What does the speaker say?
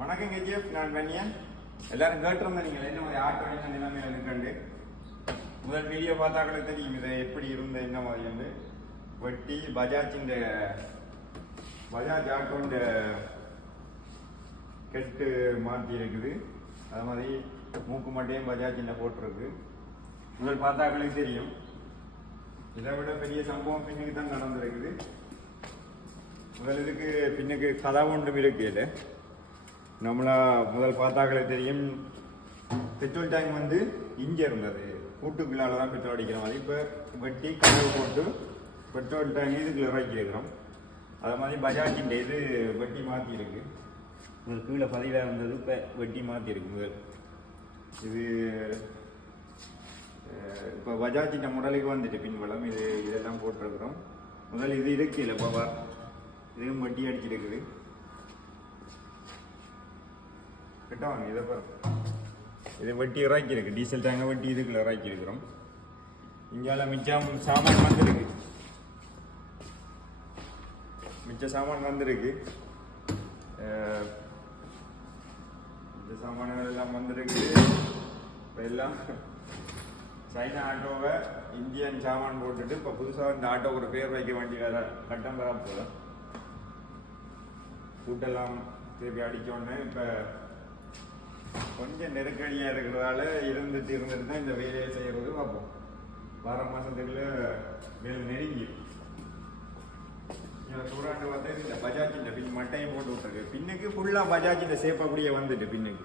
வணக்கம் கேஜிஎஃப் நான் வன்னியன் எல்லாரும் கேட்டிருந்தேன் நீங்கள் என்ன மாதிரி ஆட்டோ என்ன நிலைமையில் இருக்கண்டு முதல் வீடியோ பார்த்தாக்களே தெரியும் இதை எப்படி இருந்த என்ன மாதிரி வந்து வெட்டி பஜாஜின் பஜாஜ் ஆட்டோண்ட கெட்டு மாற்றி இருக்குது. அது மாதிரி மூக்கு மட்டையும் பஜாஜின் போட்டிருக்கு. முதல் பார்த்தாக்களே தெரியும். இதை விட பெரிய சம்பவம் பின்னுக்கு தான் நடந்திருக்குது. முதல் இதுக்கு பின்னுக்கு கதா ஒன்றும் இருக்கு இல்லை நம்மளா முதல் பார்த்தாக்களே தெரியும். பெட்ரோல் டேங்க் வந்து இங்கே இருந்தது. கூட்டுக்குள்ளால தான் பெட்ரோல் அடிக்கிற மாதிரி. இப்போ வெட்டி கதவு போட்டு பெட்ரோல் டேங்க் இதுக்குள்ள இறக்கி இருக்கிறோம். அது மாதிரி பஜாஜின் இது வெட்டி மாற்றி இருக்கு. முதல் கீழே பதிவாக இருந்தது. இப்போ வெட்டி மாற்றி இருக்கு முதல். இது இப்போ பஜாஜின் முடலுக்கு வந்துட்டு பின்பலம். இது இதெல்லாம் போட்டிருக்கிறோம். முதல் இது இருக்கு இல்லை பாபா. இதுவும் வட்டி அடிச்சிருக்குது. கிட்டவாங்க இதை பாருங்க. இது வட்டி இறக்கி இருக்கு டீசல் டேங்க வட்டி இதுக்குள்ள இறக்கி இருக்கிறோம் இங்கால மிச்சம் சாமான் வந்திருக்கு. மிச்ச சாமான் வந்திருக்கு. இந்த சாமான்கள் எல்லாம் வந்திருக்கு. இப்போ எல்லாம் சைனா ஆட்டோவை இந்தியன் சாமான் போட்டுட்டு இப்போ புதுசாக இந்த ஆட்டோவோட பேர் வைக்க வேண்டிய கட்டம் பெறா போல. கூட்டெல்லாம் திருப்பி அடிச்சோடனே இப்போ கொஞ்சம் நெருக்கடியாக இருக்கிறதால இருந்துட்டு இருந்துட்டு தான் இந்த வேலையை செய்கிறது பார்ப்போம். வார மாதத்துக்குள்ள வேலை நெருங்கி. சூறாண்டு பார்த்தா இந்த பஜாஜ் இந்த பின் மட்டையும் போட்டு விட்டுருக்கு. பின்னுக்கு ஃபுல்லாக பஜாஜ் இந்த சேப் கூடிய வந்துட்டு பின்னுக்கு.